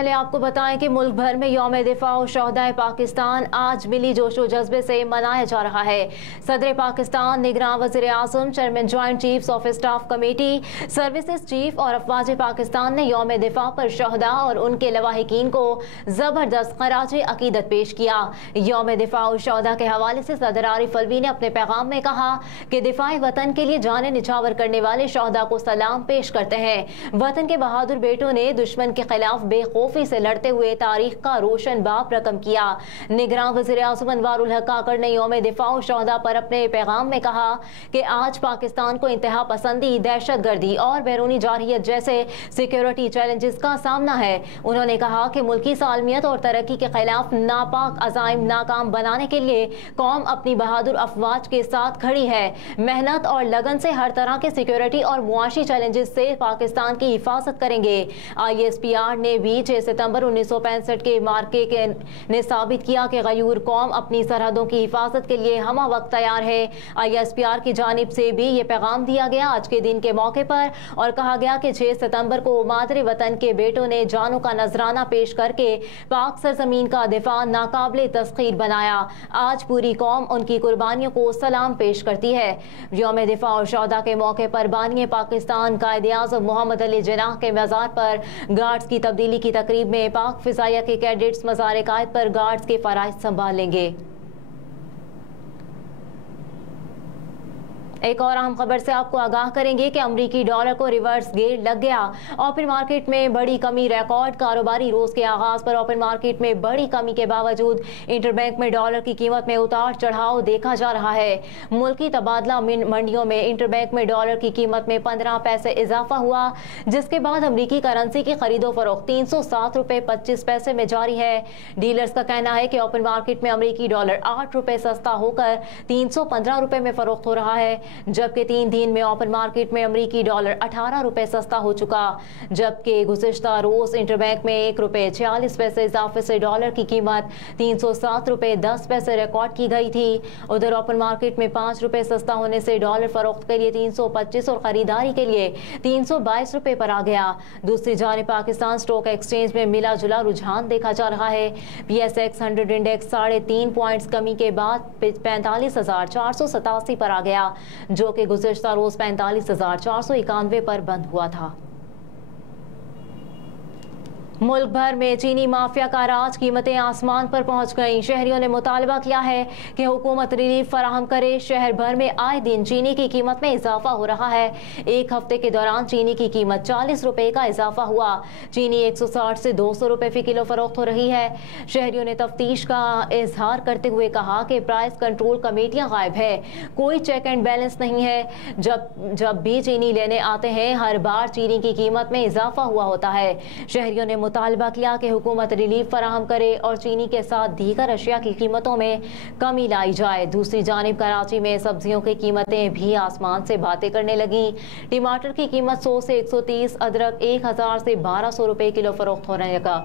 पहले आपको बताएं कि मुल्क भर में यौम दिफा और शोहदाए पाकिस्तान आज मिली जोशो जज्बे से मनाया जा रहा है। सदर पाकिस्तान, निगरान वज़ीर आज़म, chairman joint chiefs of staff committee, services chief और अफवाज पाकिस्तान ने यौम दिफा पर शोहदा और उनके लवाहिकीन को ज़बरदस्त खराज अकीदत पेश किया। यौम दिफा और शोहदा के हवाले से सदर आरिफ अलवी ने अपने पैगाम में कहा कि दिफाए वतन के लिए जाने निछावर करने वाले शोहदा को सलाम पेश करते हैं। वतन के बहादुर बेटों ने दुश्मन के खिलाफ बेखौफ से लड़ते हुए तारीख का रोशन बाप रकम किया। निगरान वज़ीर आज़म अनवारुल हक काकड़ ने यौम दिफा और शोहदा पर अपने पैगाम में कहा कि आज पाकिस्तान को इंतहा पसंदी, दहशतगर्दी और बैरूनी जारहियत जैसे सिक्योरिटी चैलेंजेस का सामना है। उन्होंने कहा कि मुल्की सालमियत और तरक्की के खिलाफ नापाक अज़ाइम नाकाम बनाने के लिए कौम अपनी बहादुर अफवाज के साथ खड़ी है। मेहनत और लगन से हर तरह के सिक्योरिटी और मुआशी चैलेंजेस से पाकिस्तान की हिफाजत करेंगे। ISPR ने भी 6 सितंबर 1965 के मार्के ने साबित किया कि गयूर कौम अपनी सरहदों की हिफाजत के लिए हमा वक्त तैयार है। ISPR की जानिब से भी ये पैगाम दिया गया आज के दिन के मौके पर और कहा गया कि 6 सितंबर को मादरे वतन के बेटों ने जानों का नजराना पेश करके पाक सरजमीन का दिफा नाकाबिले तस्खीर बनाया। आज पूरी कौम उनकी कुर्बानियों को सलाम पेश करती है। यौम दिफा और शोहदा के मौके पर बानी पाकिस्तान कायद-ए-आज़म मोहम्मद अली जिन्नाह के मज़ार पर गार्ड्स की तब्दीली की तकरीब में पाक फिजाइया के कैडेट्स मज़ार कायद पर गार्ड्स के फराइज संभाल लेंगे। एक और अहम खबर से आपको आगाह करेंगे कि अमरीकी डॉलर को रिवर्स गेयर लग गया। ओपन मार्केट में बड़ी कमी, रिकॉर्ड कारोबारी रोज के आगाज पर ओपन मार्केट में बड़ी कमी के बावजूद इंटरबैंक में डॉलर की कीमत में उतार चढ़ाव देखा जा रहा है। मुल्की तबादला मंडियों में इंटरबैंक में डॉलर की कीमत में 15 पैसे इजाफा हुआ, जिसके बाद अमरीकी करेंसी की खरीदो फरोख्त 307 रुपये 25 पैसे में जारी है। डीलर्स का कहना है कि ओपन मार्केट में अमरीकी डॉलर 8 रुपये सस्ता होकर 315 रुपये में फरोख्त हो रहा है, जबकि 3 दिन में ओपन मार्केट में अमरीकी डॉलर 18 रुपये सस्ता हो चुका। जबकि गुज़िश्ता रोज इंटरबैंक में 1 रुपये 46 पैसे इजाफे से डॉलर की कीमत 307 रुपये 10 पैसे रिकॉर्ड की गई थी। उधर ओपन मार्केट में 5 रुपये सस्ता होने से डॉलर फरोख्त के लिए 325 और खरीदारी के लिए 322 रुपये पर आ गया। दूसरी जानिब पाकिस्तान स्टॉक एक्सचेंज में मिला जुला रुझान देखा जा रहा है। PSX 100 इंडेक्स 3.5 पॉइंट्स कमी के बाद 45,487 पर आ गया, जो कि गुज़िश्ता रोज 45,491 पर बंद हुआ था। मुल्क भर में चीनी माफिया का राज, कीमतें आसमान पर पहुंच गईं। शहरियों ने मुतालबा किया है कि हुकूमत रिलीफ फराहम करे। शहर भर में आए दिन चीनी की कीमत में इजाफा हो रहा है। एक हफ्ते के दौरान चीनी की कीमत 40 रुपये का इजाफा हुआ। चीनी 160 से 200 रुपये फी किलो फरोख्त हो रही है। शहरियों ने तफ्तीश का इजहार करते हुए कहा कि प्राइस कंट्रोल कमेटियां गायब है, कोई चेक एंड बैलेंस नहीं है। जब भी चीनी लेने आते हैं हर बार चीनी की कीमत में इजाफा हुआ होता है। शहरियों ने मुतालबा किया कि हुकूमत रिलीफ फराहम करे और चीनी के साथ दीगर अशिया की कीमतों में कमी लाई जाए। दूसरी जानिब कराची में सब्जियों की कीमतें भी आसमान से बातें करने लगी। टमाटर की कीमत 100 से 130, अदरक 1000 से 1200 रुपये किलो फरोख्त होने लगा।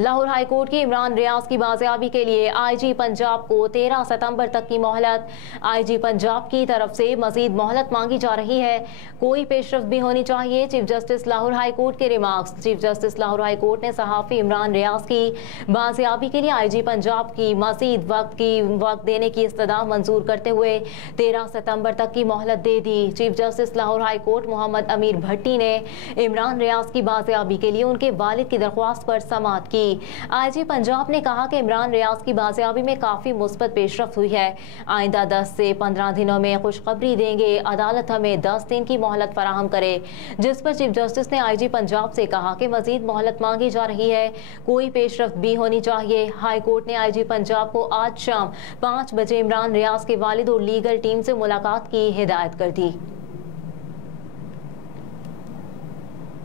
लाहौर हाई कोर्ट की इमरान रियाज की बाजियाबी के लिए IG पंजाब को 13 सितंबर तक की मोहलत। IG पंजाब की तरफ से मजीद मोहलत मांगी जा रही है, कोई पेशरफ्त भी होनी चाहिए। Chief justice Lahore high court के remarks. Chief justice Lahore high court ने सहाफ़ी इमरान रियाज की बाजियाबी के लिए IG पंजाब की मजीद वक्त देने की इस्तदा मंजूर करते हुए 13 सितंबर तक की मोहलत दे दी। Chief justice Lahore high court Mohammad Amir Bhatti ने इमरान रियाज की बाजियाबी के लिए उनके वालिद की दरख्वास्त पर समाअत की। IG पंजाब ने कहा कि इमरान रियाज की बाजियाबी में काफी मुस्बत पेशरफ्त हुई है। आइंदा 10 से 15 दिनों में खुशखबरी देंगे। अदालत हमें 10 दिन की मोहलत फराहम करे, जिस पर चीफ जस्टिस ने IG पंजाब से कहा कि मजीद मोहलत मांगी जा रही है, कोई पेशरफ्त भी होनी चाहिए। हाई कोर्ट ने IG पंजाब को आज शाम 5 बजे इमरान रियाज के वालिद और लीगल टीम से मुलाकात की हिदायत कर दी।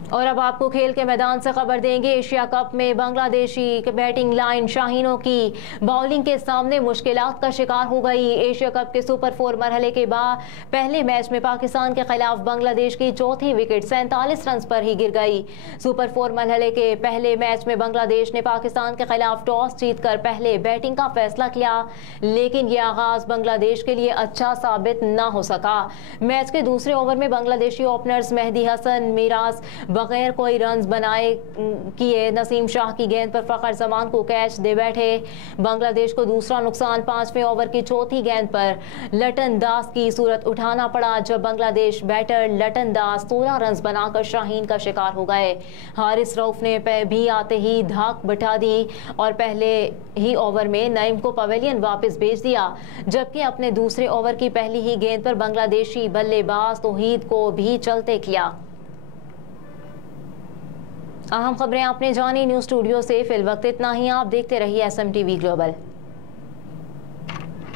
और अब आपको खेल के मैदान से खबर देंगे। एशिया कप में बांग्लादेशी बैटिंग लाइन शाहीनों की बॉलिंग के सामने मुश्किलात का शिकार हो गई। एशिया कप के सुपर 4 मरहले के बाद पहले मैच में पाकिस्तान के खिलाफ बांग्लादेश की चौथी विकेट 47 रन पर ही गिर गई। सुपर 4 मरहले के पहले मैच में बांग्लादेश ने पाकिस्तान के खिलाफ टॉस जीतकर पहले बैटिंग का फैसला किया, लेकिन यह आगाज बांग्लादेश के लिए अच्छा साबित न हो सका। मैच के दूसरे ओवर में बांग्लादेशी ओपनर्स मेहदी हसन, मिराज बगैर कोई रन्स बनाए किए नसीम शाह की गेंद पर फखर जमान को कैच दे बैठे। बांग्लादेश को दूसरा नुकसान 5वें ओवर की चौथी गेंद पर लटन दास की सूरत उठाना पड़ा, जब बांग्लादेश बैटर लटन दास 16 रन्स बनाकर शाहीन का शिकार हो गए। हारिस रऊफ ने भी आते ही धाक बिठा दी और पहले ही ओवर में नईम को पवेलियन वापस भेज दिया, जबकि अपने दूसरे ओवर की पहली ही गेंद पर बांग्लादेशी बल्लेबाज तौहीद को भी चलते किया। अहम खबरें आपने जानी न्यूज़ स्टूडियो से। फिल वक्त इतना ही। आप देखते रहिए SMTV ग्लोबल।